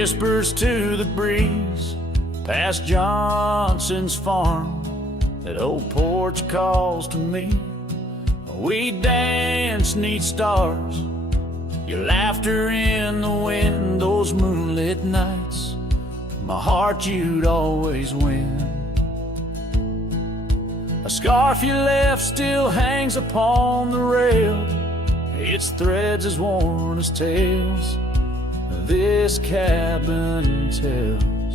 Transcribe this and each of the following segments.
whispers to the breeze past Johnson's farm, that old porch calls to me. We dance 'neath stars, your laughter in the wind, those moonlit nights, my heart you'd always win. A scarf you left still hangs upon the rail, its threads as worn as tales this cabin tells.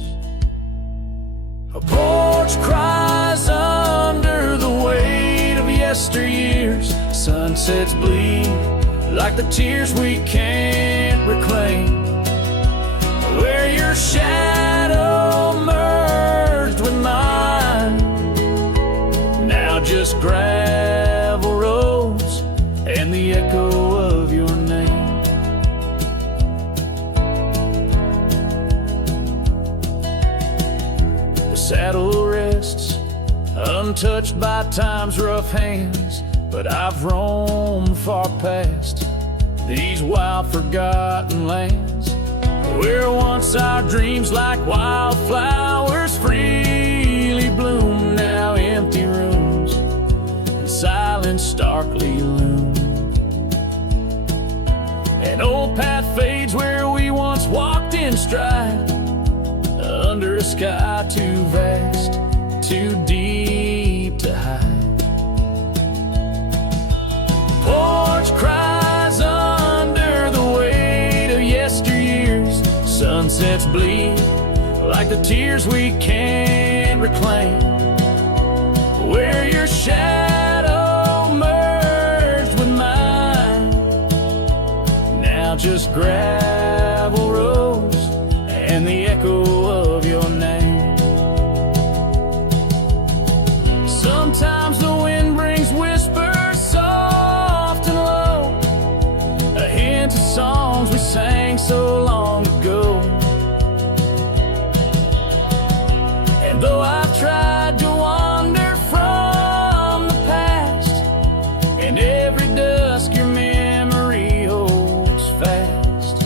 A porch cries under the weight of yesteryears. Sunsets bleed like the tears we can't reclaim, where your shadow merged with mine. Now just gravel roads and the echo of your name. The saddle rests untouched by time's rough hands, but I've roamed far past these wild forgotten lands, where once our dreams like wildflowers freely bloom. Now empty rooms and silence starkly loom. An old path fades where we once walked in stride, under a sky too vast, too deep to hide. Porch cries under the weight of yesteryears. Sunsets bleed like the tears we can't reclaim, where your shadow merged with mine. Now just gravel roads and the echo of your name. Sometimes the wind brings whispers soft and low, a hint of songs we sang so long ago. And though I've tried to wander from the past, in every dusk your memory holds fast.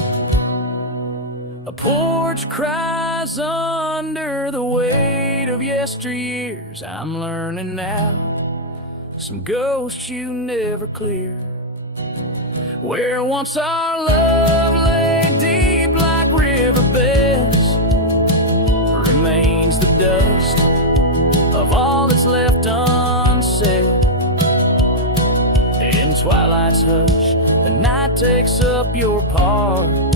A porch cries under the weight of yesteryears. I'm learning now some ghosts you never cleared, where once our love lay deep like riverbeds, remains the dust of all that's left unsaid. In twilight's hush, the night takes up your part,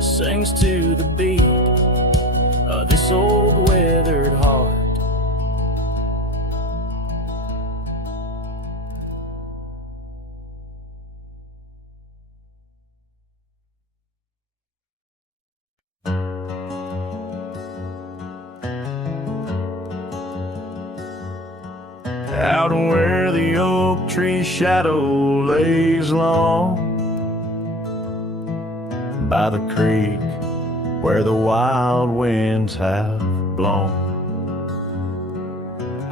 sings to the beat of this old weathered heart. Out where the oak tree shadow lays long, by the creek where the wild winds have blown,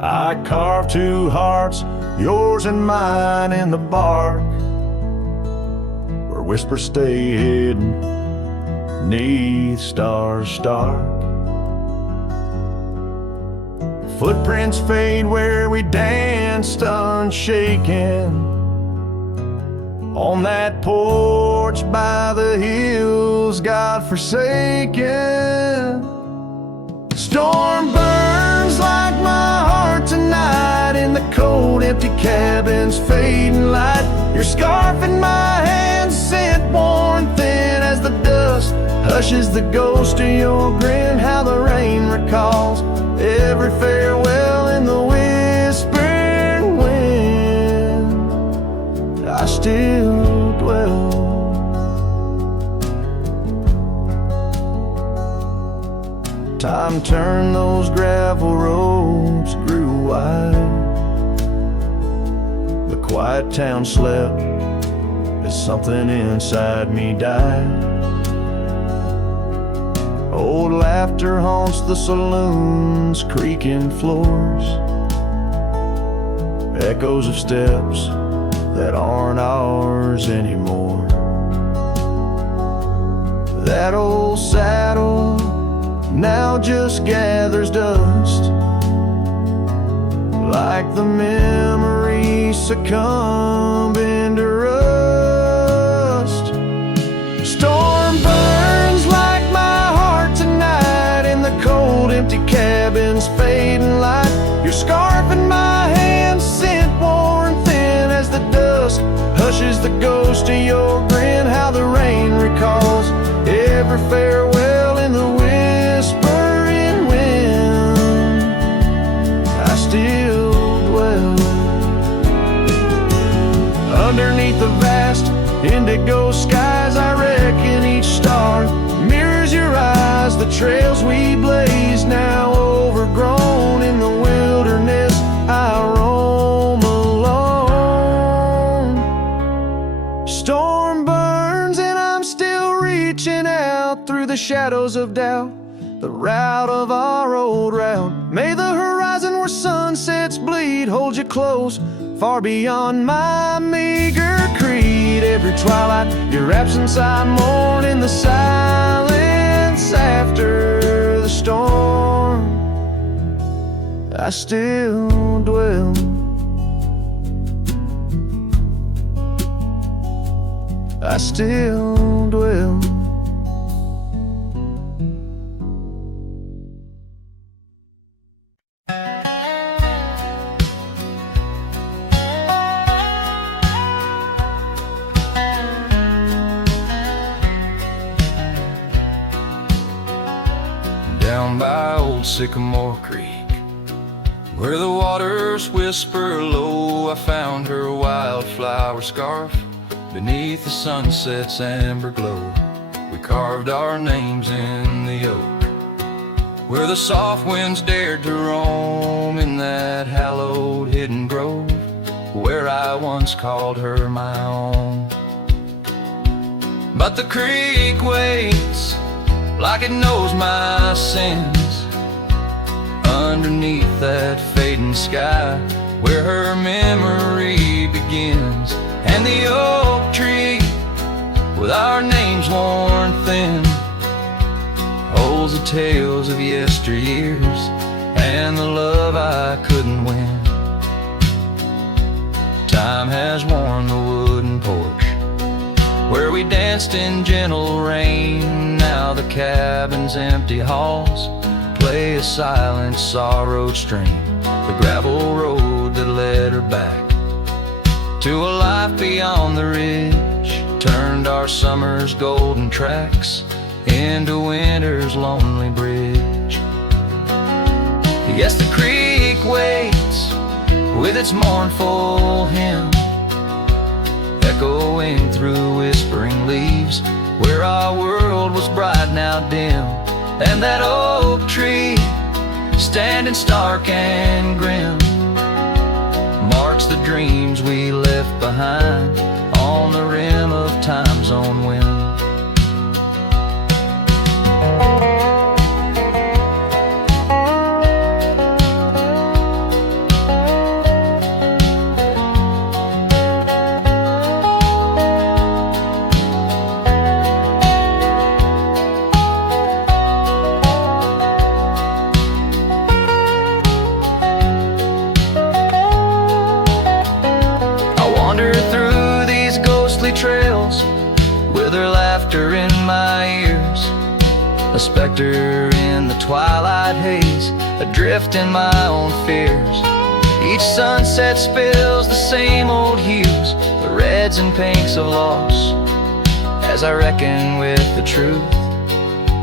I carved two hearts, yours and mine, in the bark, where whispers stay hidden 'neath stars stark. Footprints fade where we danced unshaken, on that porch by the hills God-forsaken. Storm burns like my heart tonight in the cold empty cabin's fading light. Your scarf in my hand, scent worn thin as the dust hushes the ghost of your grin. How the rain recalls every farewell in the whispering wind. I still dwell. Time turned those gravel roads grew wide. The quiet town slept as something inside me died. Old laughter haunts the saloon's creaking floors, echoes of steps that aren't ours anymore. That old saddle now just gathers dust, like the memories succumbing to rust. Storm burns like my heart tonight in the cold empty cabin's fading light. Your scarf in my hand, scent worn thin as the dusk hushes the ghost of your grin. How the rain recalls every farewell in the whispering wind. I still dwell underneath the vast indigo skies. I reckon each star mirrors your eyes. The trails we blaze now overgrown in the wilderness I roam alone. Storm burns and I'm still reaching out through the shadows of doubt, the route of our old route. May the horizon where sunsets bleed hold you close, far beyond my meager creed. Every twilight, your absence I mourn in the silence after the storm. I still dwell. I still dwell. Down by old Sycamore Creek, where the waters whisper low, I found her wildflower scarf beneath the sunset's amber glow. We carved our names in the oak, where the soft winds dared to roam, in that hallowed hidden grove, where I once called her my own. But the creek waits like it knows my sins, underneath that fading sky, where her memory begins. And the oak tree, with our names worn thin, holds the tales of yesteryears and the love I couldn't win. Time has worn the wooden porch, where we danced in gentle rain. Now the cabin's empty halls play a silent sorrowed strain. The gravel road that led her back to a life beyond the ridge turned our summer's golden tracks into winter's lonely bridge. Yes, the creek waits with its mournful hymn, echoing through whispering leaves, where our world was bright now dim. And that oak tree, standing stark and grim, marks the dreams we left behind on the rim of time's own wind. Trails with her laughter in my ears, a specter in the twilight haze, adrift in my own fears. Each sunset spills the same old hues, the reds and pinks of loss, as I reckon with the truth,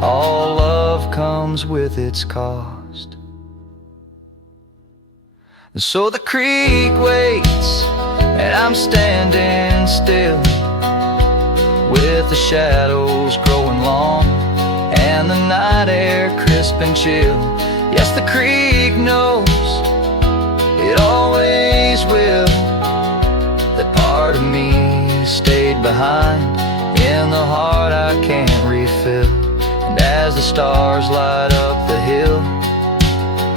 all love comes with its cost. And so the creek waits and I'm standing still, with the shadows growing long and the night air crisp and chill. Yes, the creek knows, it always will, that part of me stayed behind in the heart I can't refill. And as the stars light up the hill,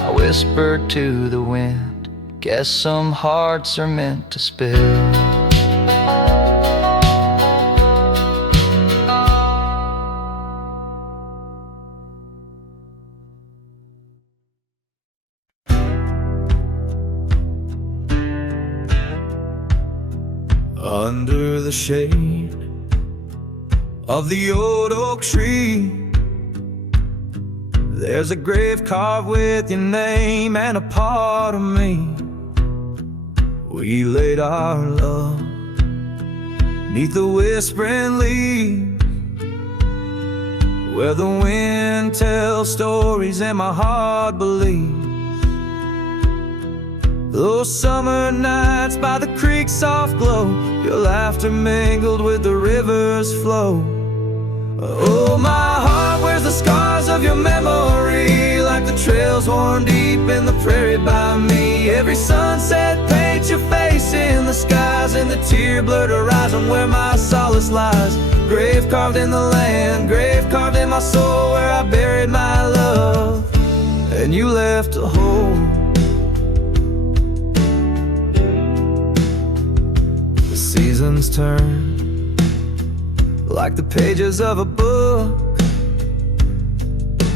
I whisper to the wind, guess some hearts are meant to spill. Under the shade of the old oak tree, there's a grave carved with your name and a part of me. We laid our love 'neath the whispering leaves, where the wind tells stories and my heart believes. Those summer nights by the creek's soft glow, your laughter mingled with the river's flow. Oh, my heart wears the scars of your memory, like the trails worn deep in the prairie by me. Every sunset paints your face in the skies, and the tear-blurred horizon where my solace lies. Grave carved in the land, grave carved in my soul, where I buried my love, and you left a hole. The seasons turn like the pages of a book,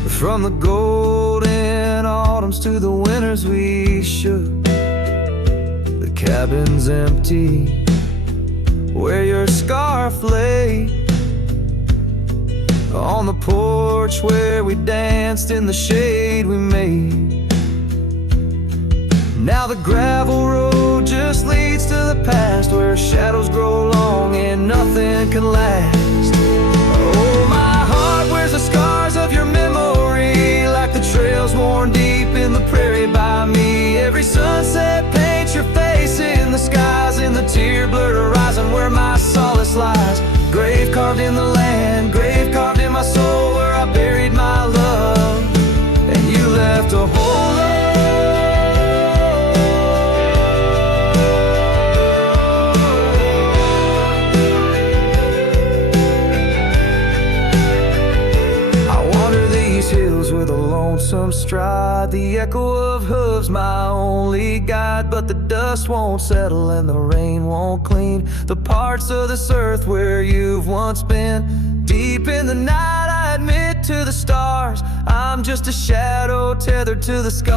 from the golden autumns to the winters we shook. The cabin's empty where your scarf lay, on the porch where we danced in the shade we made. Now the gravel road just leads to the past, where shadows grow long and nothing can last. Oh, my heart wears the scars of your memory, like the trails worn deep in the prairie by me. Every sunset paints your face in the skies, in the tear-blurred horizon where my solace lies. Grave carved in the land, grave carved in my soul, where I buried my love, and you left a hole. With a lonesome stride, the echo of hooves my only guide. But the dust won't settle and the rain won't clean the parts of this earth where you've once been. Deep in the night I admit to the stars, I'm just a shadow tethered to the scars.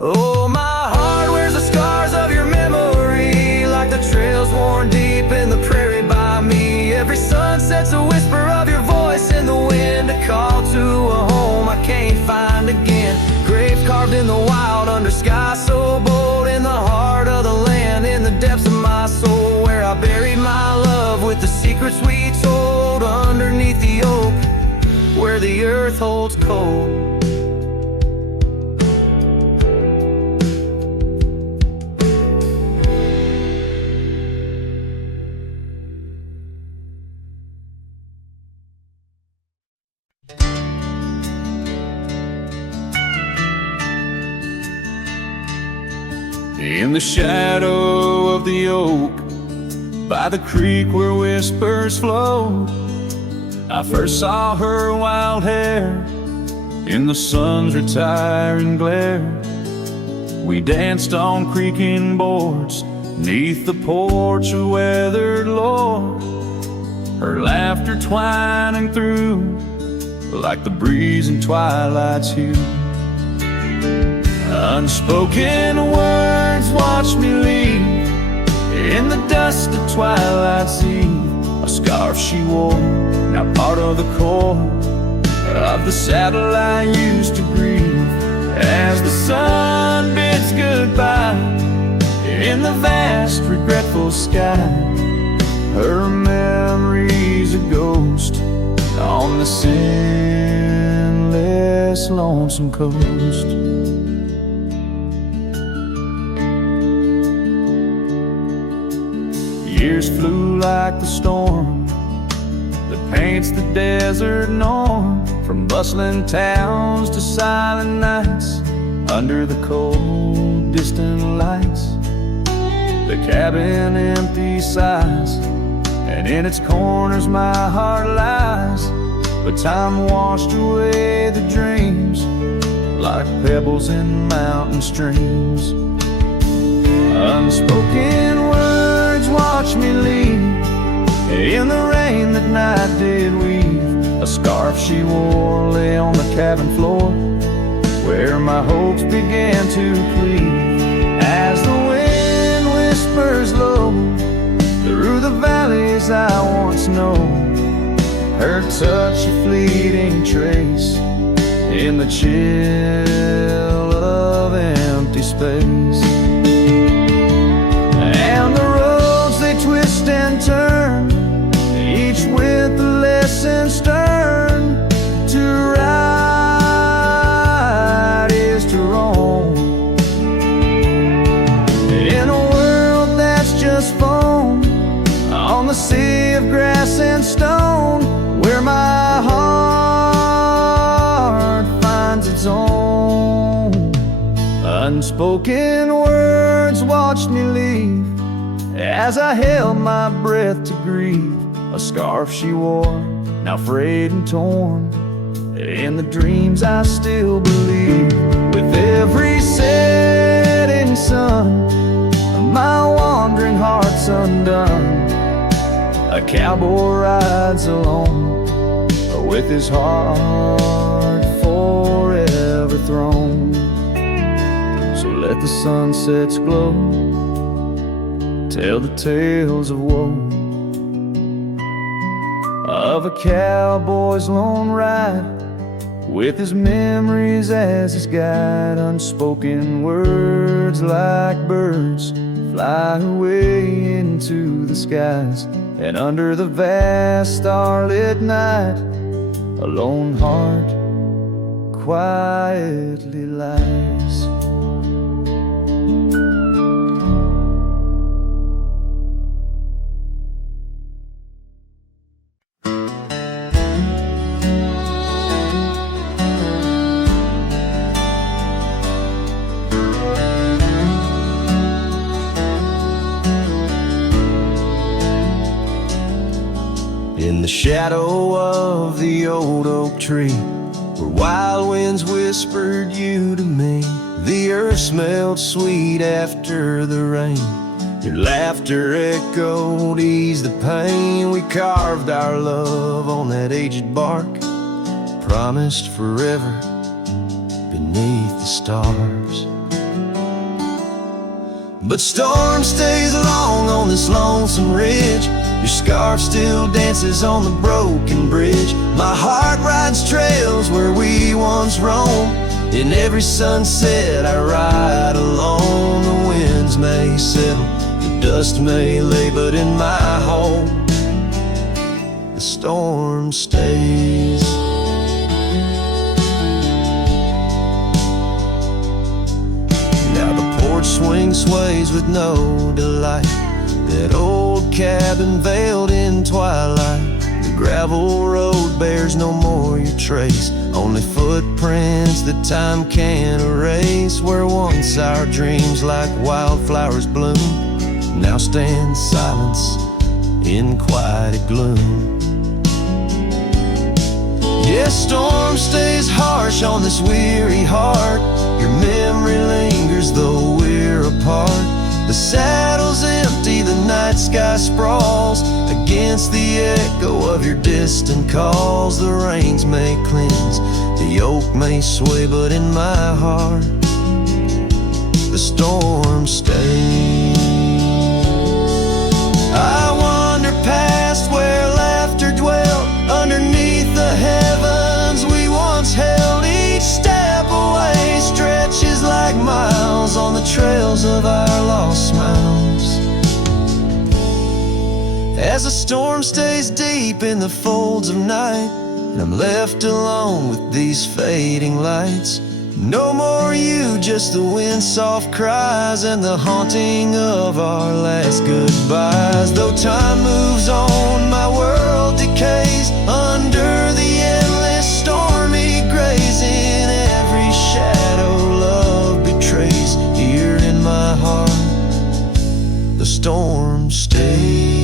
Oh, my heart wears the scars of your memory, like the trails worn deep in the prairie by me. Every sunset's a whisper of your voice in the wind, a call to a home I can't find again. Grave carved in the wild under sky so bold, in the heart of the land, in the depths of my soul, where I buried my love with the secrets we told, underneath the oak where the earth holds cold. In the shadow of the oak, by the creek where whispers flow, I first saw her wild hair in the sun's retiring glare. We danced on creaking boards 'neath the porch of weathered lore, her laughter twining through like the breeze in twilight's hue. Unspoken words watch me leave in the dust of twilight's eve. A scarf she wore, now part of the core of the saddle I used to grieve. As the sun bids goodbye in the vast regretful sky, her memory's a ghost on the endless lonesome coast. Years flew like the storm that paints the desert norm, from bustling towns to silent nights under the cold distant lights. The cabin empty sighs, and in its corners my heart lies. But time washed away the dreams like pebbles in mountain streams. Unspoken words watch me leave in the rain that night did weave. A scarf she wore lay on the cabin floor where my hopes began to cleave. As the wind whispers low through the valleys I once known, her touch a fleeting trace in the chill of empty space. And the roads they twist and turn, each with a lesson stern. To right is to wrong, in a world that's just foam on the sea of grass and stone, where my heart finds its own. Unspoken words watched me leave as I held my breath to grieve. A scarf she wore, now frayed and torn, in the dreams I still believe. With every setting sun, my wandering heart's undone. A cowboy rides alone, with his heart forever thrown. So let the sunsets glow, tell the tales of woe, of a cowboy's lone ride, with his memories as his guide. Unspoken words like birds fly away into the skies, and under the vast starlit night, a lone heart quietly lies. In the shadow of the old oak tree, where wild winds whispered you to me, the earth smelled sweet after the rain. Your laughter echoed, eased the pain. We carved our love on that aged bark, promised forever beneath the stars. But storm stays long on this lonesome ridge. Your scarf still dances on the broken bridge. My heart rides trails where we once roamed. In every sunset I ride alone. The winds may settle, the dust may lay, but in my home the storm stays. Now the porch swing sways with no delight, that old cabin veiled in twilight. The gravel road bears no more your trace, only footprints that time can't erase. Where once our dreams like wildflowers bloom, now stand silence in quieted gloom. Yes, storm stays harsh on this weary heart. Your memory lingers though we're apart. The saddle's empty, the night sky sprawls against the echo of your distant calls. The rains may cleanse, the oak may sway, but in my heart the storm stays. I wander past where laughter dwelt, underneath the heavens we once held. Each step away stretches like miles on the trails of our lost smiles. As the storm stays deep in the folds of night, and I'm left alone with these fading lights. No more you, just the wind's soft cries and the haunting of our last goodbyes. Though time moves on, my world decays under the endless stormy grays. In every shadow love betrays, here in my heart the storm stays.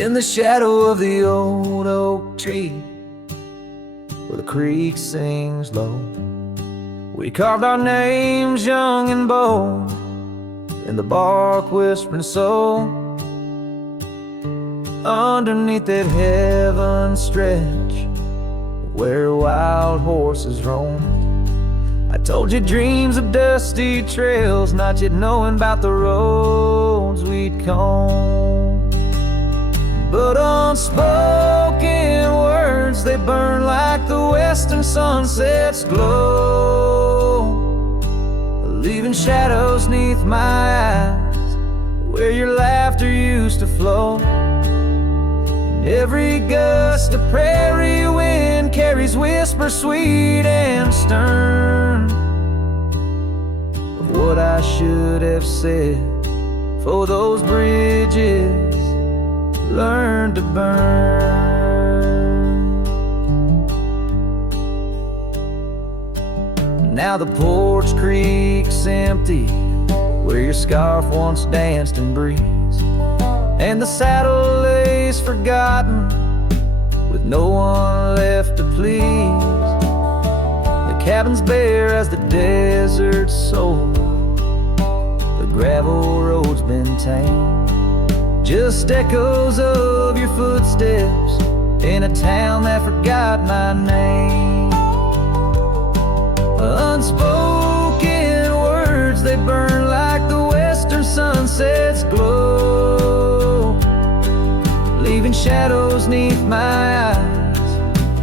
in the shadow of the old oak tree, where the creek sings low. We carved our names young and bold in the bark whispering so. Underneath that heaven stretch where wild horses roam, I told you dreams of dusty trails, not yet knowing about the roads we'd comb. But unspoken words, they burn like the western sunset's glow, leaving shadows 'neath my eyes where your laughter used to flow. Every gust of prairie wind carries whispers sweet and stern of what I should have said, for those bridges learned to burn. Now the Porch Creek's empty, where your scarf once danced in breeze, and the saddle lays forgotten, with no one left to please. The cabin's bare as the desert's sold, the gravel road's been tamed, just echoes of your footsteps in a town that forgot my name. Unspoken words, they burn like the western sunset's glow, leaving shadows 'neath my eyes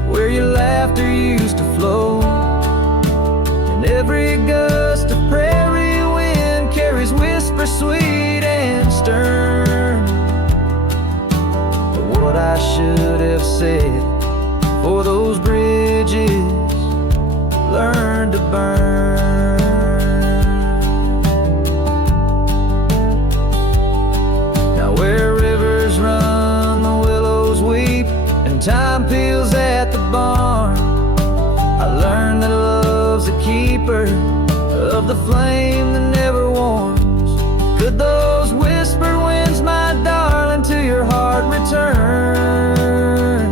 where your laughter used to flow. And every gust of prairie wind carries whispers sweet and stern of what I should have said, for those bridges learned to burn. Now where rivers run, the willows weep, and time peels at the barn, I learned that love's a keeper of the flame that never warms. Could those whisper winds, my darling, to your heart return?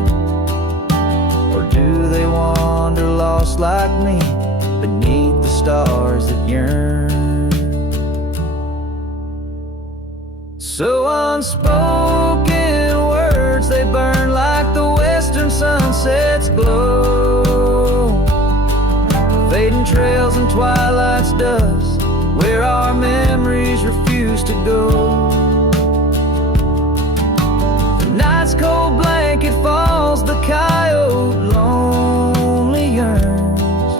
Or do they wander lost like me beneath the stars that yearn? So unspoken words, they burn like the western sunset's glow, fading trails and twilight's dust where our memories refuse to go. The night's cold blanket falls, the coyote lonely yearns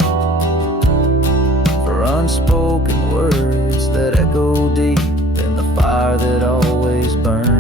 for unspoken words that echo deep in the fire that always burns.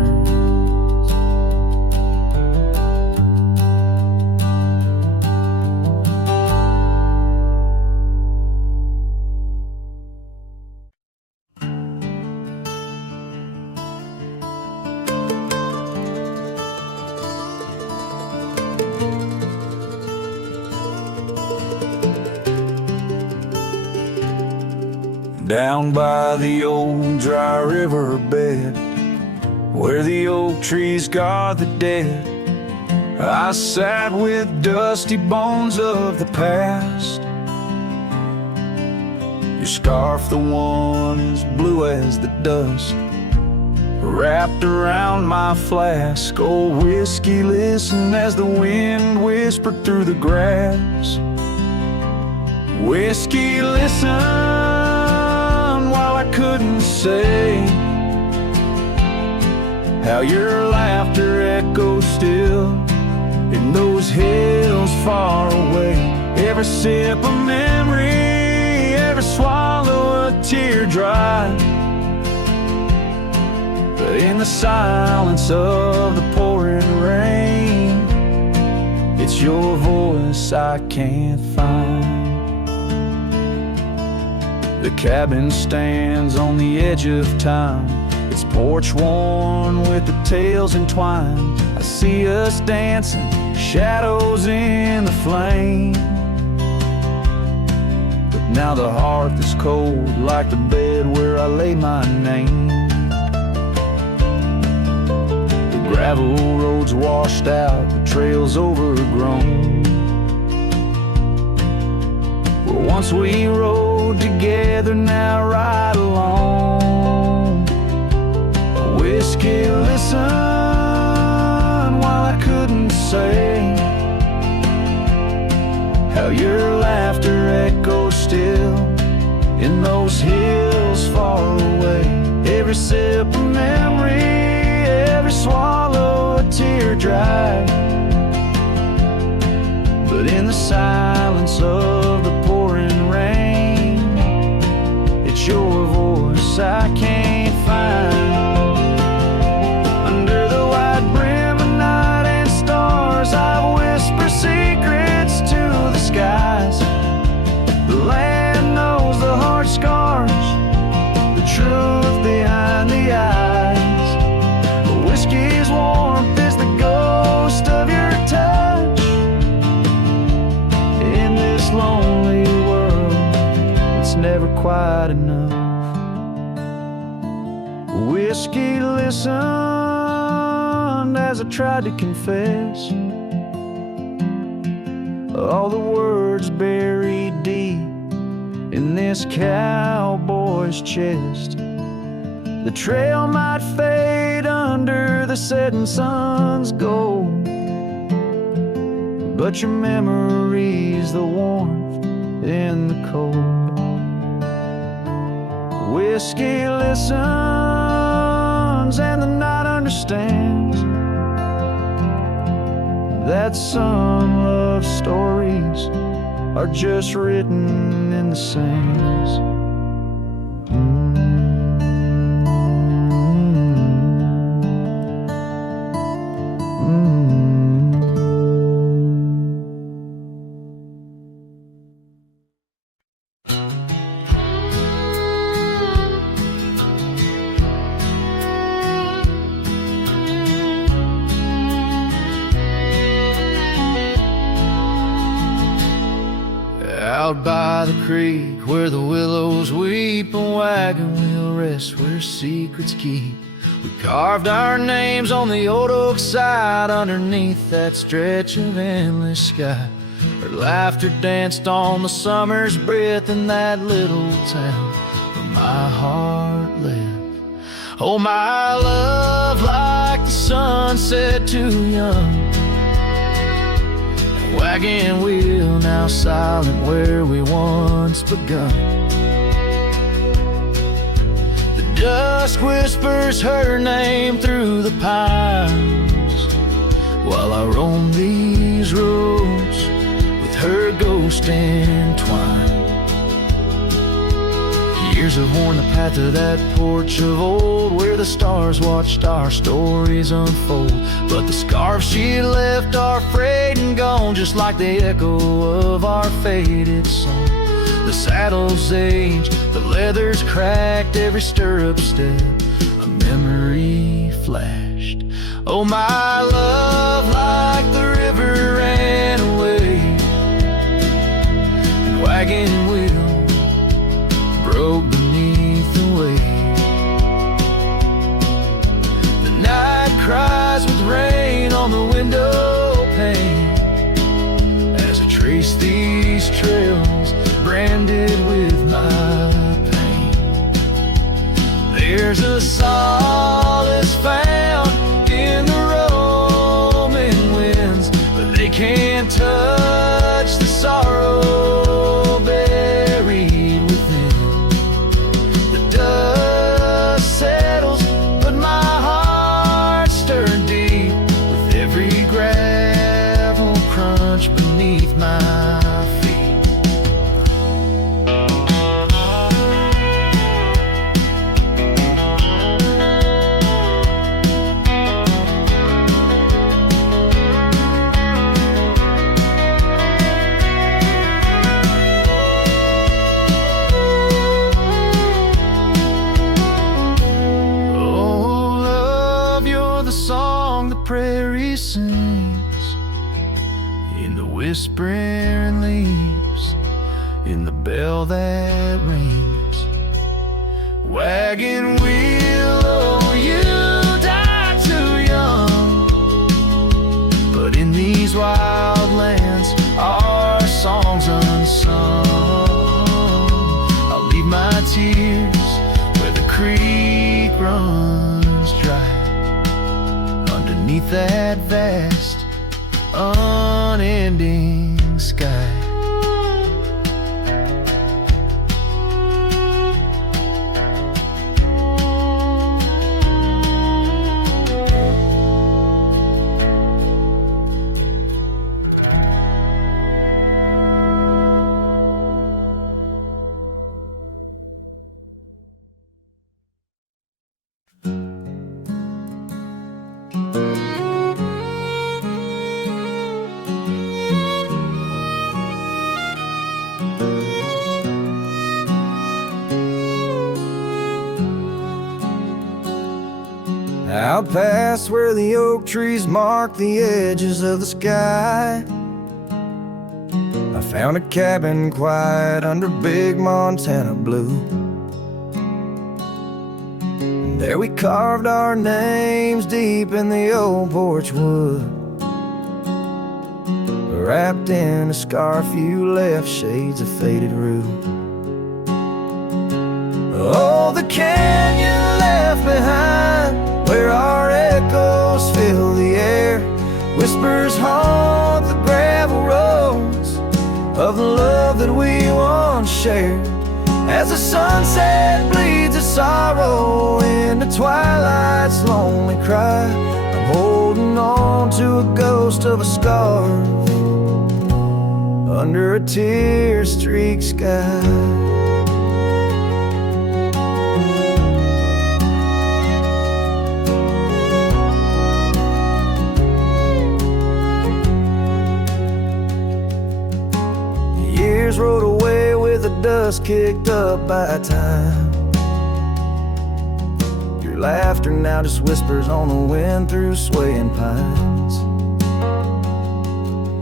Down by the old dry river bed, where the oak trees guard the dead, I sat with dusty bones of the past. Your scarf, the one as blue as the dust, wrapped around my flask. Old whiskey, listen as the wind whispered through the grass. Whiskey, listen while I couldn't say how your laughter echoes still in those hills far away. Every sip of memory, every swallow a tear dry, but in the silence of the pouring rain, it's your voice I can't find. The cabin stands on the edge of time, its porch worn with the tales entwined. I see us dancing, shadows in the flame, but now the hearth is cold like the bed where I lay my name. The Gravel roads washed out, the trails overgrown. Where once we rode together, now ride alone. Whiskey, listen while I couldn't say how your laughter echoes still in those hills far away. Every sip of memory, every swallow a teardrop. But in the silence of the pouring rain, it's your voice I can't find. Under the white brim of night and stars, I whisper secrets to the skies. The land knows the heart scars, the truth behind the eyes. Whiskey's warmth is the ghost of your touch. In this lonely world, it's never quite enough. Whiskey listened as I tried to confess all the words buried deep in this cowboy's chest. The trail might fade under the setting sun's gold, but your memory's the warmth in the cold. Whiskey listens and the night understands that some love stories are just written in the sands. Out by the creek where the willows weep, a wagon wheel rests where secrets keep. We carved our names on the old oak side underneath that stretch of endless sky. Her laughter danced on the summer's breath in that little town where my heart lived. Oh, my love, like the sunset too young. Wagon wheel now silent where we once begun. The dusk whispers her name through the pines while I roam these roads with her ghost entwined. Years have worn the path of that porch of old where the stars watched our stories unfold. But the scarves she left are frayed and gone, just like the echo of our faded song. The saddle's aged, the leather's cracked, every stirrup step a memory flashed. Oh, my love, like the river ran away, and wagon wheel broke beneath the weight. The night cries with rain on the window pane as I trace these trails branded with my pain. There's a solace found in the roaming winds, but they can't touch the sorrow buried within. The dust settles, but my heart stirred deep with every gravel crunch beneath my feet. Prairie sings in the whispering leaves, in the bell that rings. Wagon wheel, oh, you died too young. unsung. I'll leave my tears where the creek runs dry, underneath that vast, unending sky. Out past where the oak trees mark the edges of the sky, I found a cabin quiet under big Montana blue. And there we carved our names deep in the old porch wood. Wrapped in a scarf you left shades of faded rue. Oh, the canyon left behind, where our echoes fill the air. Whispers haunt the gravel roads of the love that we once shared. As the sunset bleeds a sorrow into twilight's lonely cry, I'm holding on to a ghost of a scarf under a tear-streaked sky. Rode away with the dust kicked up by time. Your laughter now just whispers on the wind through swaying pines.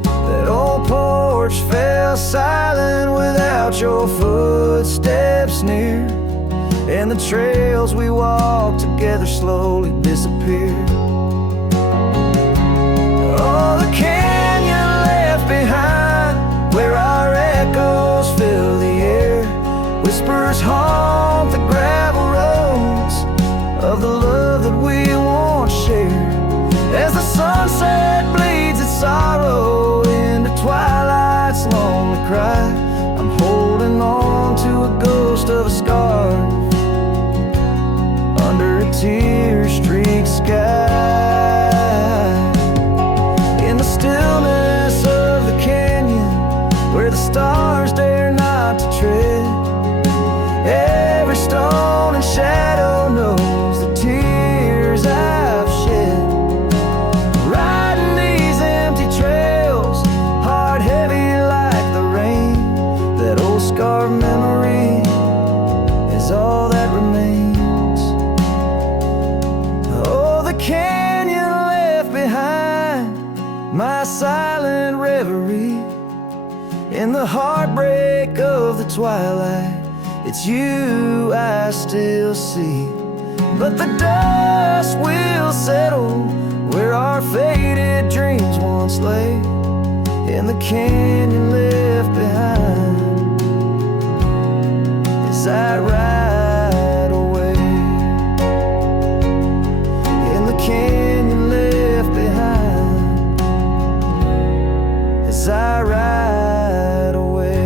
That old porch fell silent without your footsteps near, and the trails we walked together slowly disappeared. Oh, the canyon left behind, where our echoes fill the air. Whispers haunt the gravel roads of the love that we once shared. As the sunset bleeds its sorrow into twilight's lonely cry, I'm holding on to a ghost of a scarf under a tear-streaked sky. In the stillness of the canyon, where the stars dare not to tread, every stone and shadow knows the tears I've shed. Riding these empty trails, heart heavy like the rain, that old scarred memory is all that remains. Oh, the canyon left behind, my silent reverie. In the heartbreak of the twilight, it's you I still see. But the dust will settle where our faded dreams once lay, in the canyon left behind as I ride away. In the canyon left behind as I ride away.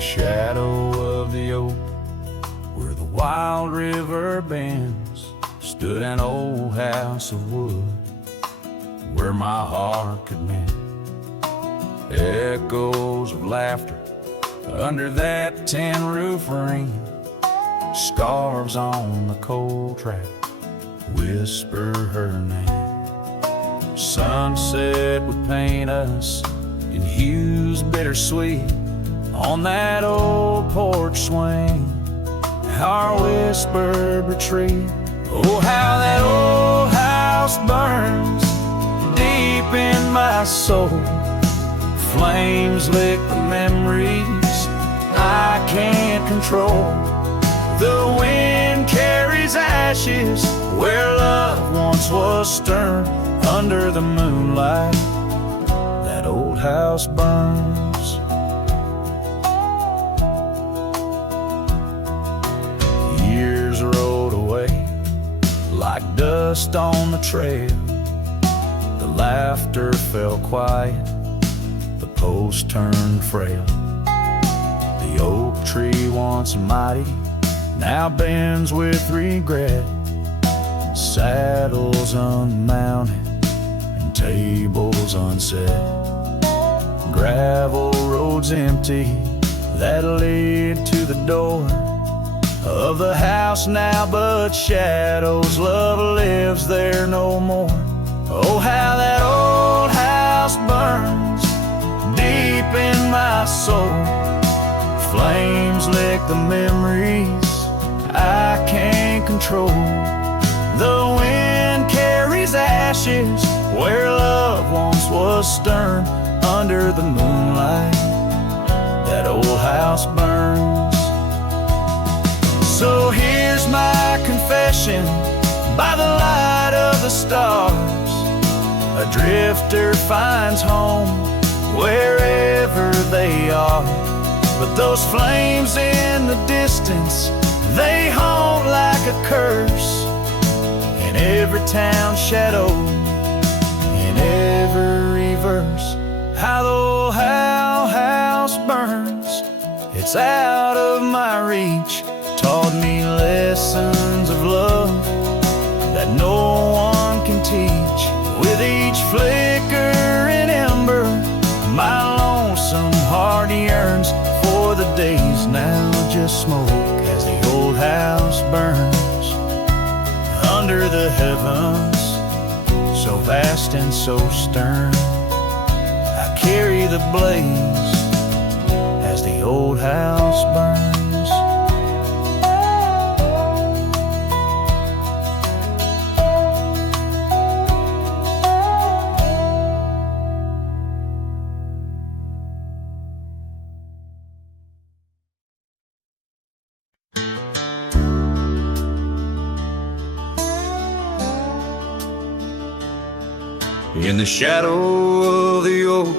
Shadow of the oak, where the wild river bends, stood an old house of wood, where my heart could mend. Echoes of laughter under that tin roof ring, scarves on the cold track whisper her name. Sunset would paint us and hues bittersweet on that old porch swing, our whispered retreat. Oh, how that old house burns deep in my soul. Flames lick the memories I can't control. The wind carries ashes where love once was stern. Under the moonlight, that old house burns. Years rolled away like dust on the trail. The laughter fell quiet, the post turned frail. The oak tree once mighty now bends with regret. Saddles unmounted and tables unset. Gravel roads empty that lead to the door of the house now, but shadows. Love lives there no more. Oh, how that old house burns deep in my soul. Flames lick the memories I can't control. The wind carries ashes where love once was stern. Under the moonlight, that old house burns. So here's my confession by the light of the stars. A drifter finds home wherever they are. But those flames in the distance, they haunt like a curse. In every town shadow, in every verse. How the old house burns, it's out of my reach. Taught me lessons of love that no one can teach. With each flicker and ember, my lonesome heart yearns for the days now just smoke as the old house burns. Under the heavens, so vast and so stern, I carry the blaze as the old house burns. In the shadow of the oak,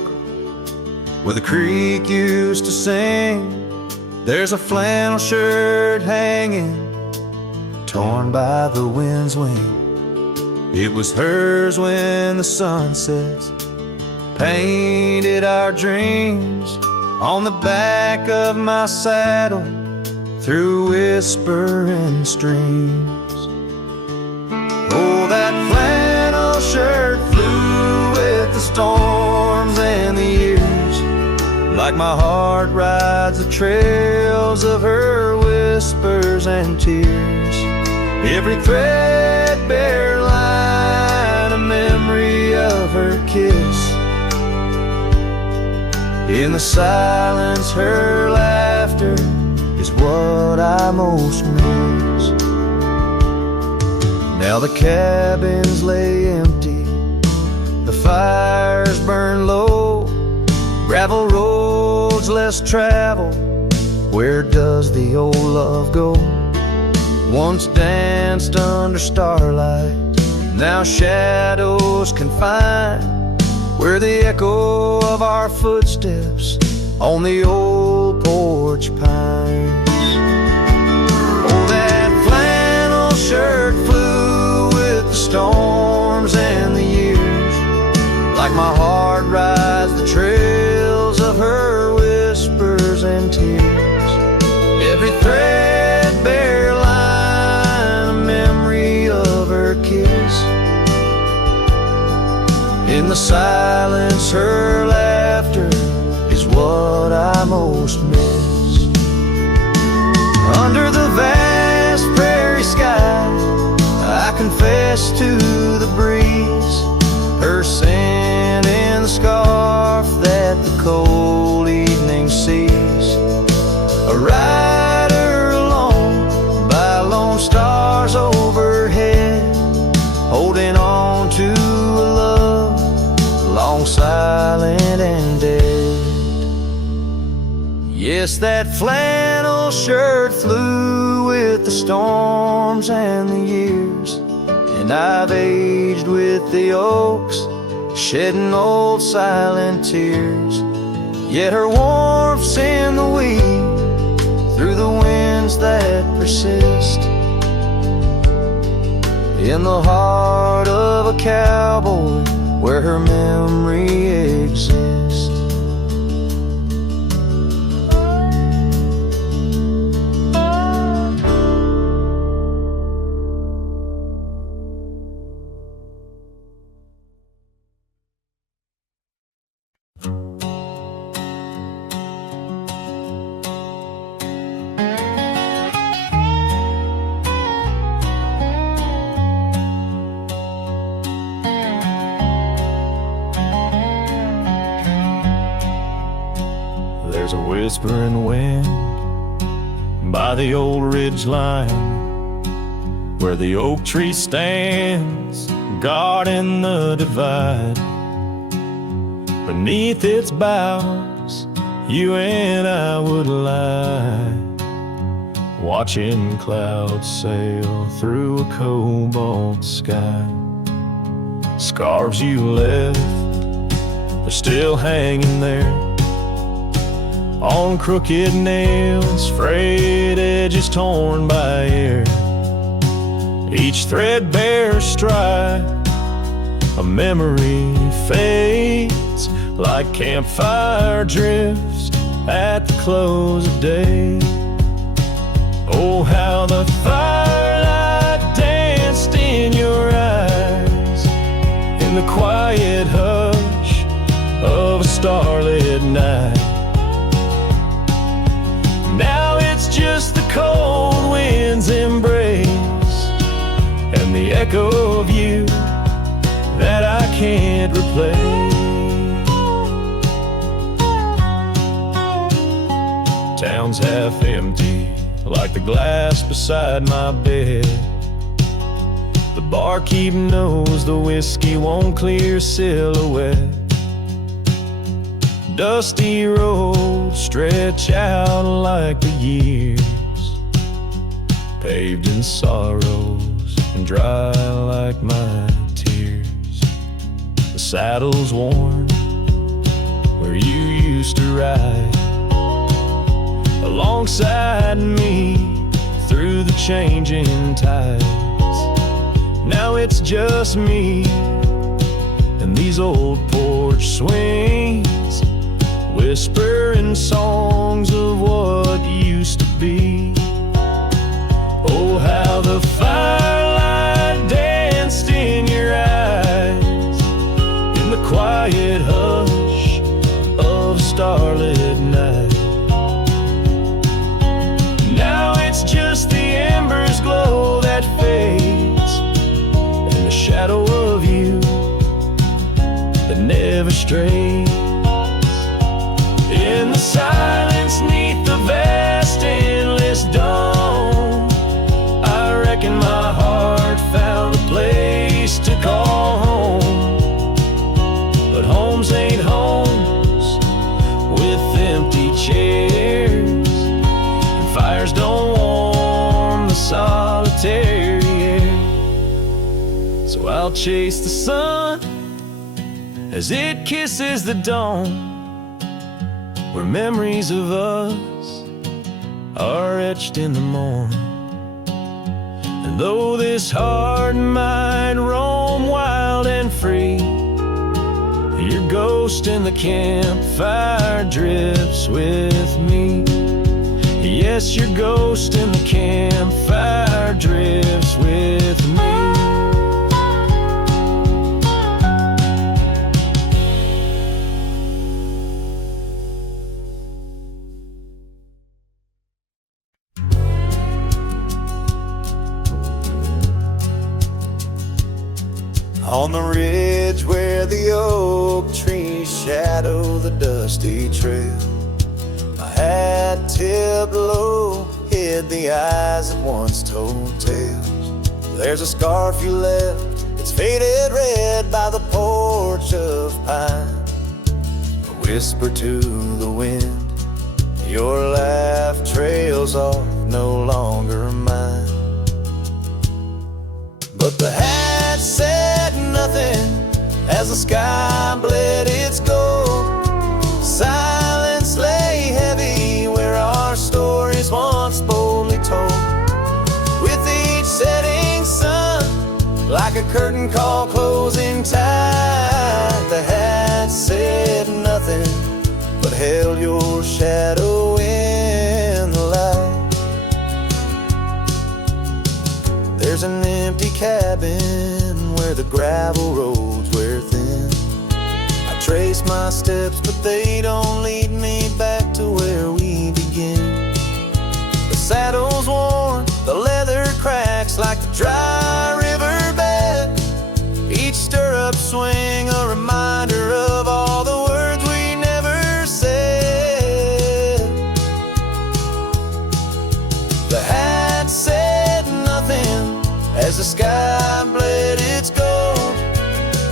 where the creek used to sing, there's a flannel shirt hanging, torn by the wind's wing. It was hers when the sunsets painted our dreams on the back of my saddle through whispering streams. Oh, that flannel shirt flew with the storms and the years, like my heart rides the trails of her whispers and tears. Every threadbare line, a memory of her kiss. In the silence, her laughter is what I most miss. Now the cabins lay empty, the fires burn low, gravel roads less traveled. Where does the old love go? Once danced under starlight, now shadows confine, where the echo of our footsteps on the old porch pines. Oh, that flannel shirt flew with the storms and the years, like my heart rides the trails of her whispers and tears. Every threadbare line, a memory of her kiss. In the silence, her laughter is what I most miss. Under the vast prairie sky, I confess to the breeze, her scent in the scarf that the cold evening seas. A rider alone by lone stars overhead, holding on to a love long silent and dead. Yes, that flannel shirt flew with the storms and the years, and I've aged with the oaks, shedding old silent tears. Yet her warmth's in the weed, through the winds that persist, in the heart of a cowboy where her memory exists. There's a whispering wind by the old ridge line, where the oak tree stands guarding the divide. Beneath its boughs you and I would lie, watching clouds sail through a cobalt sky. Scarves you left, they're still hanging there, on crooked nails, frayed edges torn by air. Each threadbare stripe, a memory fades like campfire drifts at the close of day. Oh, how the firelight danced in your eyes, in the quiet hush of a starlit night. Now it's just the cold wind's embrace and the echo of you that I can't replace. Town's half empty, like the glass beside my bed. The barkeep knows the whiskey won't clear silhouette. Dusty roads stretch out like the years, paved in sorrows and dry like my tears. The saddle's worn where you used to ride alongside me through the changing tides. Now it's just me and these old porch swings, whispering songs of what used to be. Oh, how the firelight danced in your eyes, in the quiet hush of a starlit night. Now it's just the embers glow that fades, and the shadow of you that never strays. In the silence neath the vast endless dome, I reckon my heart found a place to call home. But homes ain't homes with empty chairs, and fires don't warm the solitary air. So I'll chase the sun as it kisses the dawn, where memories of us are etched in the morn. And though this heart might roam wild and free, your ghost in the campfire drifts with me. Yes, your ghost in the campfire drifts with me. On the ridge where the oak trees shadow the dusty trail, my hat tipped low hid the eyes that once told tales. There's a scarf you left, it's faded red by the porch of pine. A whisper to the wind, your laugh trails off, no longer mine. But the hat said nothing as the sky bled its gold. Silence lay heavy where our stories once boldly told. With each setting sun, like a curtain call closing tight, the hat said nothing but held your shadow in the light. There's an empty cabin where the gravel roads wear thin. I trace my steps, but they don't lead me back to where we begin. The saddle's worn, the leather cracks like the dry riverbed. Each stirrup swing a reminder of all the words we never said. The hat said nothing as the sky bled its gold.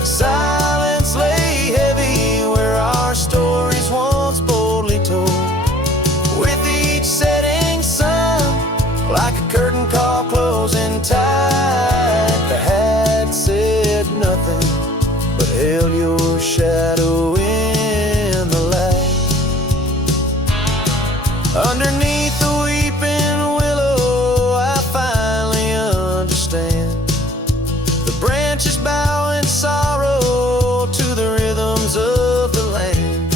Silence lay heavy where our stories once boldly told. With each setting sun, like a curtain call closing tight, the hat said nothing but held your shadow in the light. Underneath the weeping willow, I finally understand. The branches bow in sorrow to the rhythms of the land.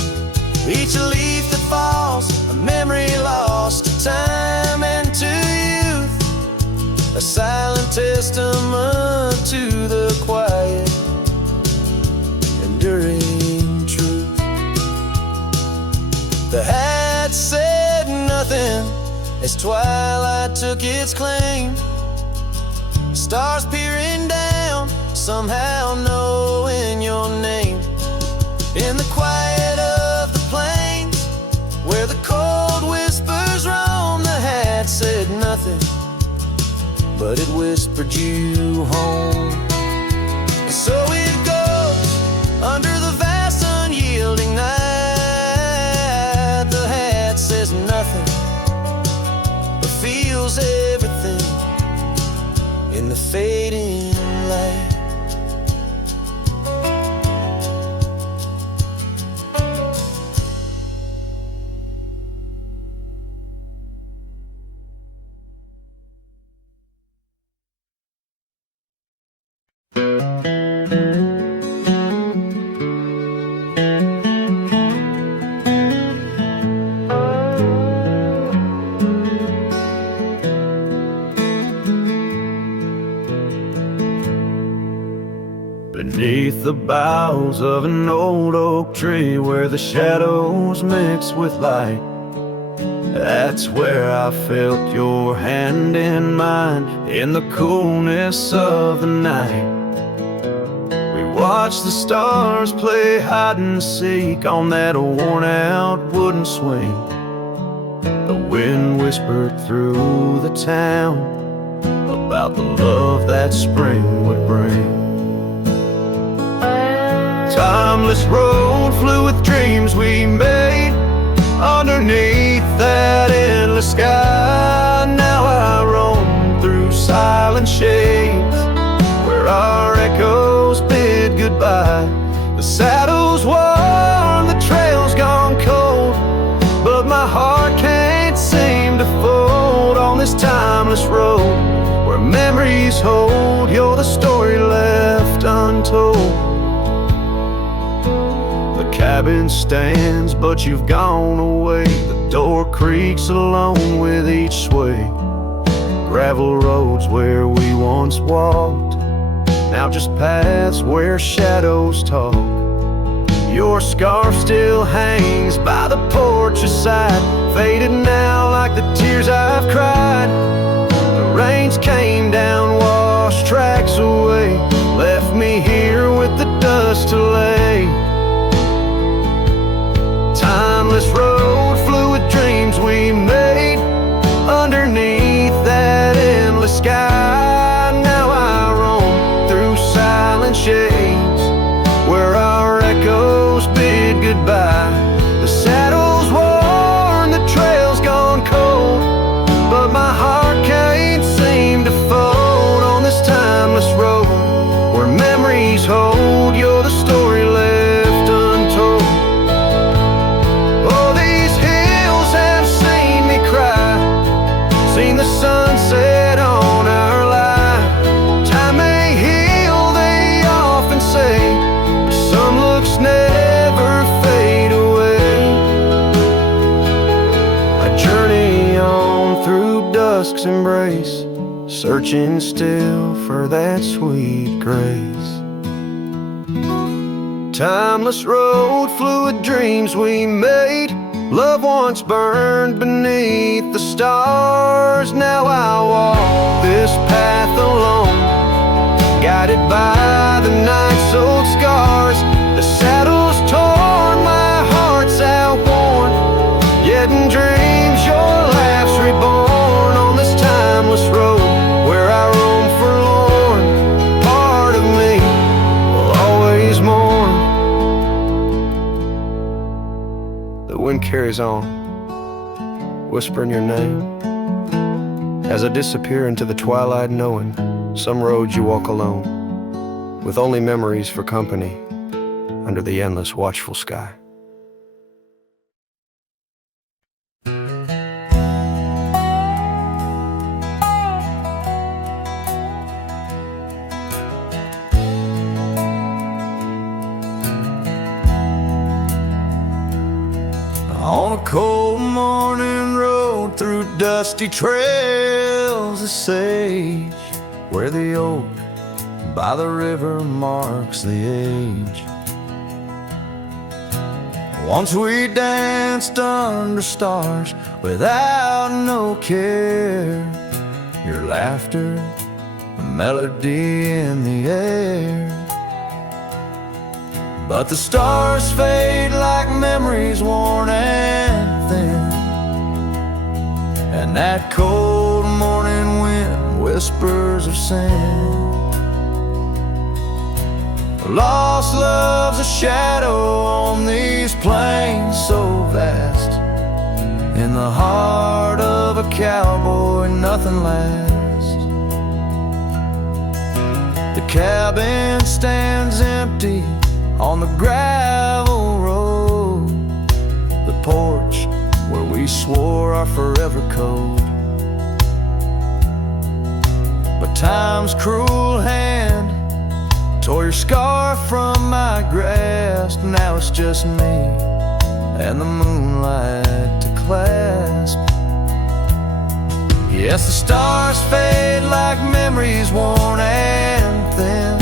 Each leaf that falls, a memory lost to time and to youth, a silent testament to the quiet, enduring truth. The hat said nothing as twilight took its claim. Stars peering down, somehow knowing your name. In the quiet of the plains, where the cold whispers roam, the hat said nothing, but it whispered you home. So it goes under the vast unyielding night. The hat says nothing, but feels everything in the fading light. Beneath the boughs of an old oak tree where the shadows mix with light, that's where I felt your hand in mine in the coolness of the night. We watched the stars play hide and seek on that worn out wooden swing. The wind whispered through the town about the love that spring would bring. Timeless road flew with dreams we made underneath that endless sky. Now I roam through silent shades where our echoes bid goodbye. The saddle's worn, the trail's gone cold, but my heart can't seem to fold on this timeless road where memories hold. You're the story left untold. The cabin stands, but you've gone away. The door creaks along with each sway. Gravel roads where we once walked, now just paths where shadows talk. Your scarf still hangs by the porch's side, faded now like the tears I've cried. The rains came down, washed tracks away, left me here dusk's embrace, searching still for that sweet grace. Timeless road, fluid dreams we made. Love once burned beneath the stars. Now I walk this path alone, guided by the night's old scars. The saddle's torn, my heart's outworn, yet in dreams your laugh's reborn. On this timeless road where I roam forlorn, part of me will always mourn. The wind carries on, whispering your name, as I disappear into the twilight, knowing some roads you walk alone, with only memories for company under the endless watchful sky. On a cold morning road through dusty trails of sage, where the oak by the river marks the age. Once we danced under stars without no care, your laughter, a melody in the air. But the stars fade like memories worn and thin, and that cold morning wind whispers of sin. Lost love's a shadow on these plains so vast. In the heart of a cowboy nothing lasts. The cabin stands empty on the gravel road, the porch where we swore our forever code. But time's cruel hand tore your scarf from my grasp. Now it's just me and the moonlight to clasp. Yes, the stars fade like memories worn and thin,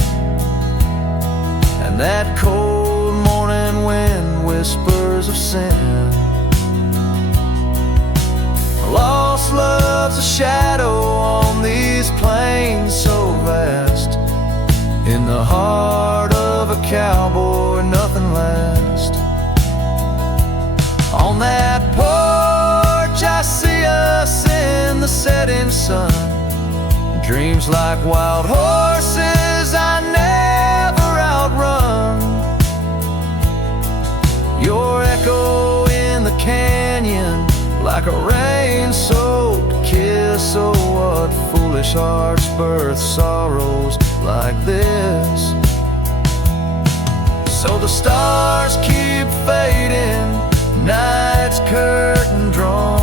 and that cold morning wind whispers of sin. Lost love's a shadow on these plains so vast. In the heart of a cowboy nothing lasts. On that porch I see us in the setting sun. Dreams like wild horses I never outrun. Your echo in the canyon like a rain-soaked kiss. Oh, what foolish hearts birth sorrows like this. So the stars keep fading, night's curtain drawn,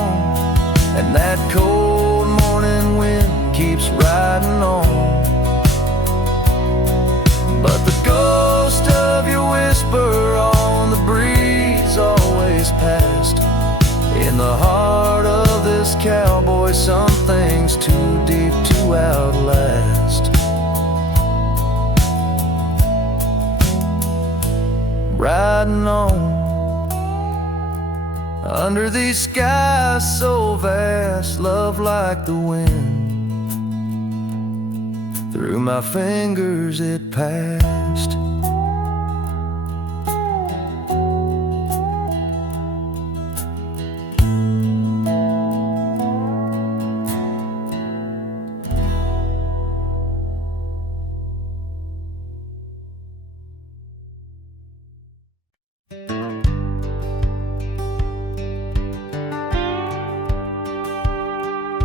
and that cold morning wind keeps riding on. But the ghost of your whisper on the breeze always past. In the heart of this cowboy some things too deep to outlast. Riding on under these skies so vast, love like the wind, through my fingers it passed.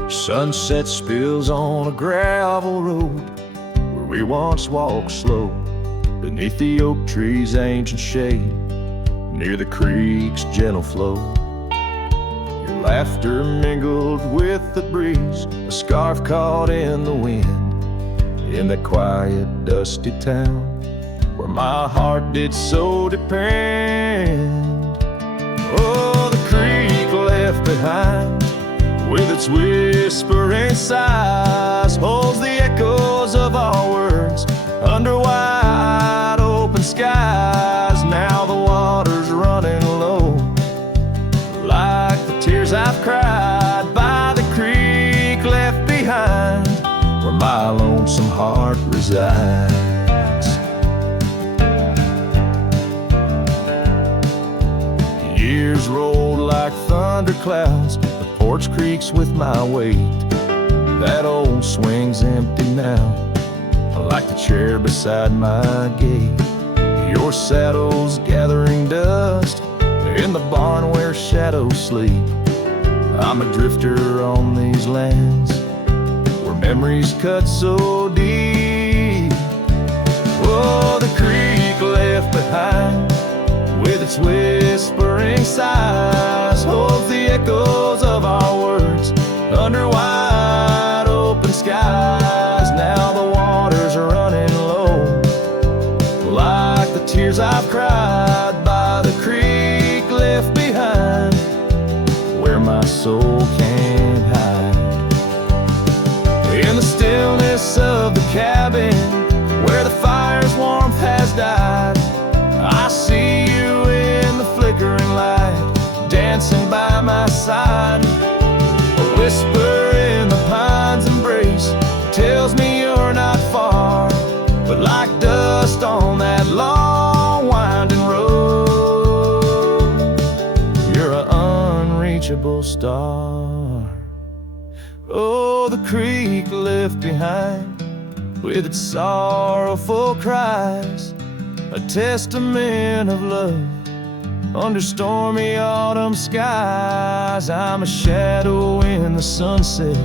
Sunset spills on a gravel road where we once walked slow, beneath the oak tree's ancient shade, near the creek's gentle flow. Your laughter mingled with the breeze, a scarf caught in the wind, in that quiet, dusty town where my heart did so depend. Oh, the creek left behind with its whispering sighs, holds the echoes of our words under wide open skies. Now the water's running low, like the tears I've cried by the creek left behind, where my lonesome heart resides. Years rolled like thunder clouds, the porch creaks with my weight. That old swing's empty now, like the chair beside my gate. Your saddle's gathering dust in the barn where shadows sleep. I'm a drifter on these lands where memories cut so deep. Oh, the creek left behind with its whispering sighs holds the echoes of our words under wide open skies. Now the waters are running low, like the tears I've cried by the creek left behind, where my soul can't hide. In the stillness of the cabin, where the fire's warmth has died, I see you in the flickering light, dancing by my side. A whisper in the pine's embrace tells me you're not far, but like dust on that long winding road, you're an unreachable star. Oh, the creek left behind with its sorrowful cries, a testament of love under stormy autumn skies. I'm a shadow in the sunset,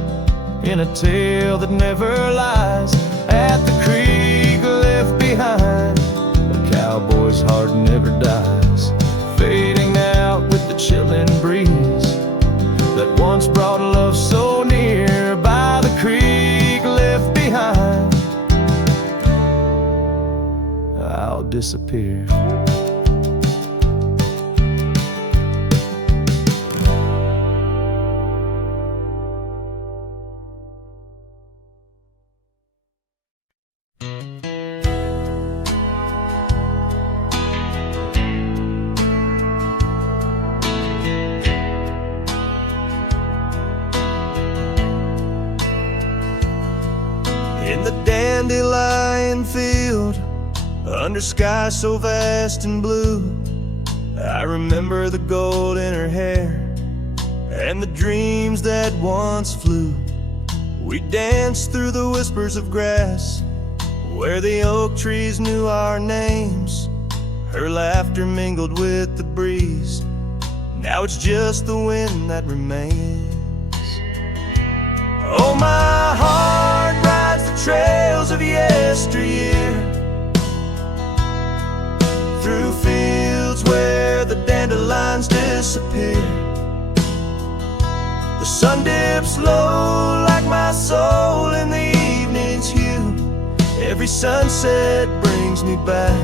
in a tale that never lies. At the creek left behind, a cowboy's heart never dies, fading out with the chilling breeze that once brought love so near. By the creek left behind, I'll disappear. In the dandelion field, under sky so vast and blue, I remember the gold in her hair and the dreams that once flew. We danced through the whispers of grass, where the oak trees knew our names. Her laughter mingled with the breeze, now it's just the wind that remains. Oh, my heart rides the trails of yesteryear, through fields where the dandelions disappear. The sun dips low like my soul in the evening's hue. Every sunset brings me back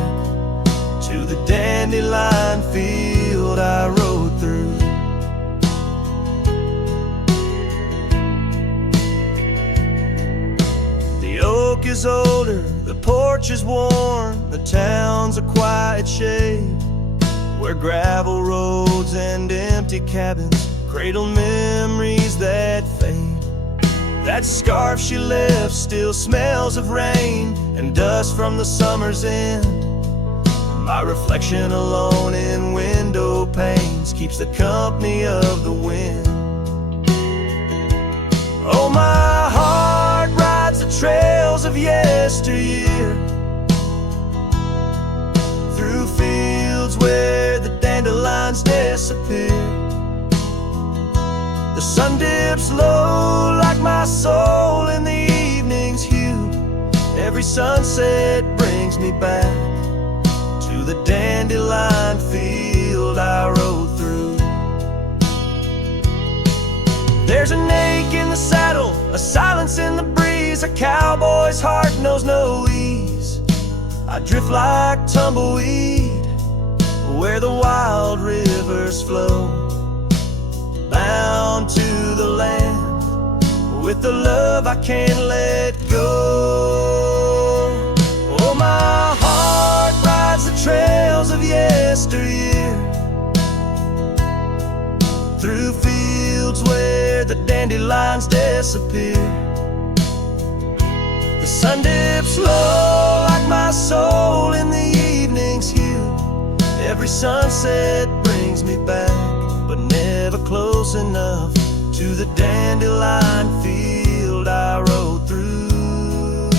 to the dandelion field I rode through. The oak is older, the porch is worn, the town's a quiet shade, where gravel roads and empty cabins cradle memories that fade. That scarf she left still smells of rain and dust from the summer's end. My reflection alone in window panes keeps the company of the wind. Oh, my heart rides the trails of yesteryear, through fields where the dandelions disappear. The sun dips low like my soul in the evening's hue. Every sunset brings me back to the dandelion field I rode through. There's an ache in the saddle, a silence in the breeze. A cowboy's heart knows no ease. I drift like tumbleweed where the wild rivers flow, bound to the land I can't let go. Oh, my heart rides the trails of yesteryear, through fields where the dandelions disappear. The sun dips low like my soul in the evening's hue. Every sunset brings me back, but never close enough to the dandelion field I rode through,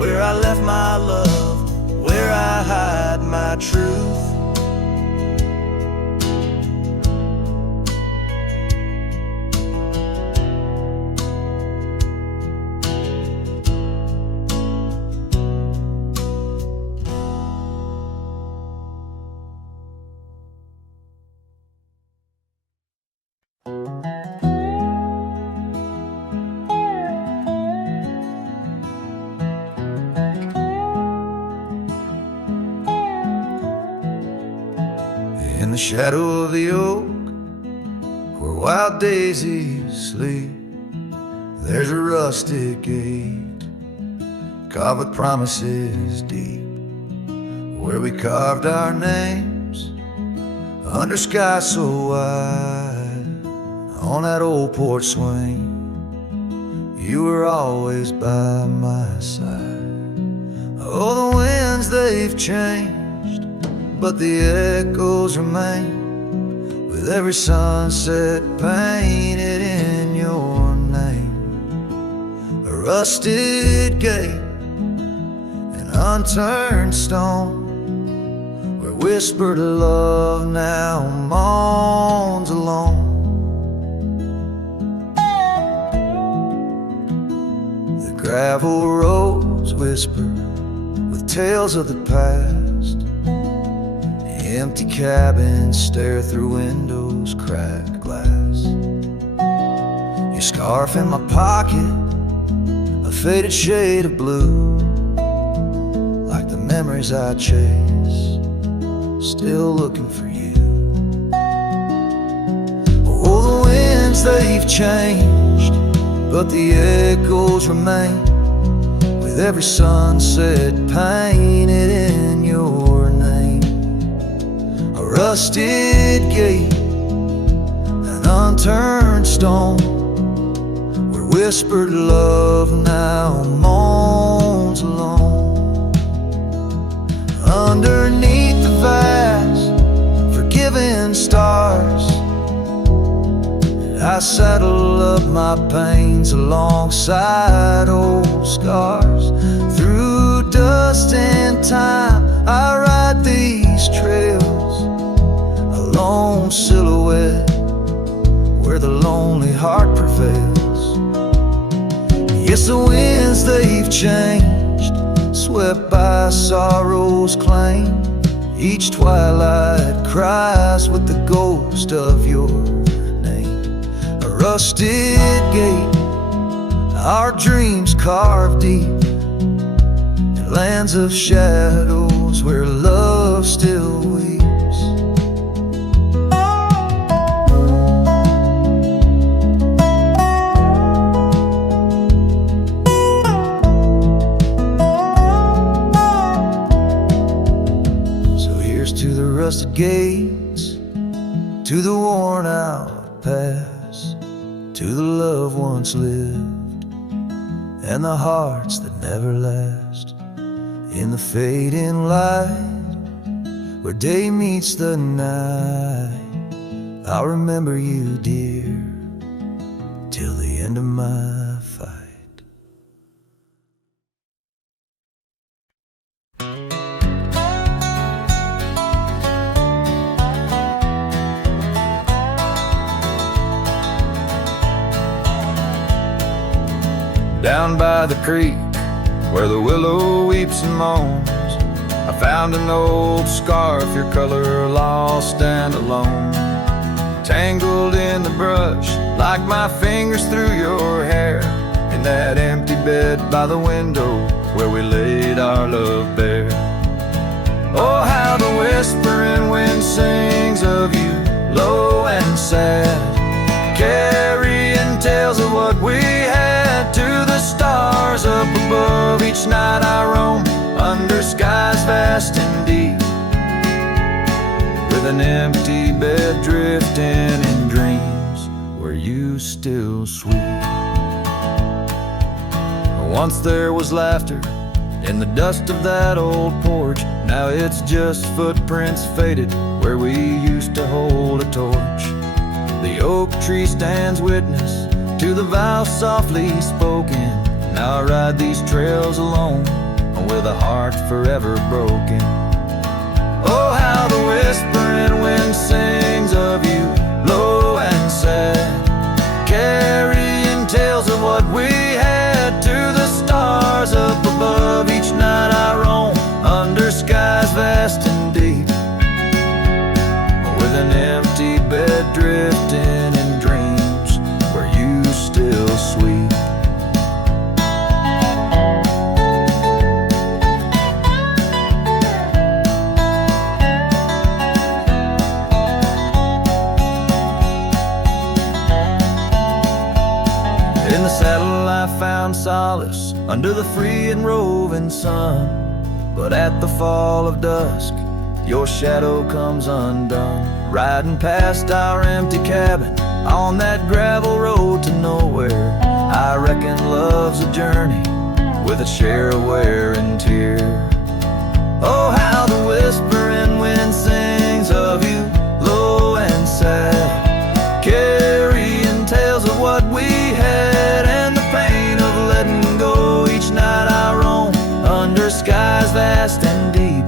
where I left my love, where I hide my truth. In the shadow of the oak, where wild daisies sleep, there's a rustic gate carved with promises deep, where we carved our names under sky so wide. On that old porch swing, you were always by my side. Oh, the winds, they've changed, but the echoes remain, with every sunset painted in your name. A rusted gate, an unturned stone, where whispered love now moans alone. The gravel roads whisper with tales of the past. Empty cabins stare through windows, cracked glass. Your scarf in my pocket, a faded shade of blue, like the memories I chase, still looking for you. Oh, the winds, they've changed, but the echoes remain, with every sunset painted in your name. A rusted gate, an unturned stone, where whispered love now moans alone. Underneath the vast, forgiving stars, I saddle up my pains alongside old scars. Through dust and time, I ride these trails, a lone silhouette where the lonely heart prevails. Yes, the winds, they've changed, swept by sorrow's claim. Each twilight cries with the ghost of your name. A rusted gate, our dreams carved deep, in lands of shadows where love still weeps. Rusted gates, to the worn out past, to the love once lived, and the hearts that never last. In the fading light, where day meets the night, I'll remember you, dear, till the end of my fight. Down by the creek, where the willow weeps and moans, I found an old scarf, your color lost and alone, tangled in the brush like my fingers through your hair, in that empty bed by the window where we laid our love bare. Oh, how the whispering wind sings of you, low and sad, carrying tales of what we Each night I roam under skies vast and deep, with an empty bed drifting in dreams where you still sweep. Once there was laughter in the dust of that old porch. Now it's just footprints faded where we used to hold a torch. The oak tree stands witness to the vow softly spoken. Now I ride these trails alone with a heart forever broken. Oh, how the whispering wind sings of you, low and sad, carrying tales of what we had to the stars up above. Each night I roam under skies vast and deep, with an empty bed drifting in dreams where you still sweep. In the saddle I found solace under the free and roving sun, but at the fall of dusk your shadow comes undone. Riding past our empty cabin on that gravel road to nowhere, I reckon love's a journey with a share of wear and tear. Oh, how the whispering wind sings of you, low and sad, carrying tales of what we had and the pain of letting go. Each night I roam under skies vast and deep,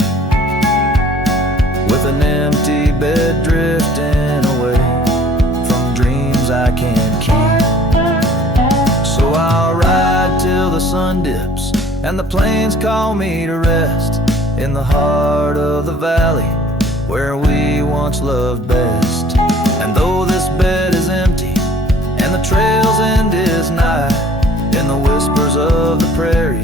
with an empty bed drifting away from dreams I can't keep. So I'll ride till the sun dips and the plains call me to rest, in the heart of the valley where we once loved best. And though this bed is empty and the trail's end is nigh, in the whispers of the prairie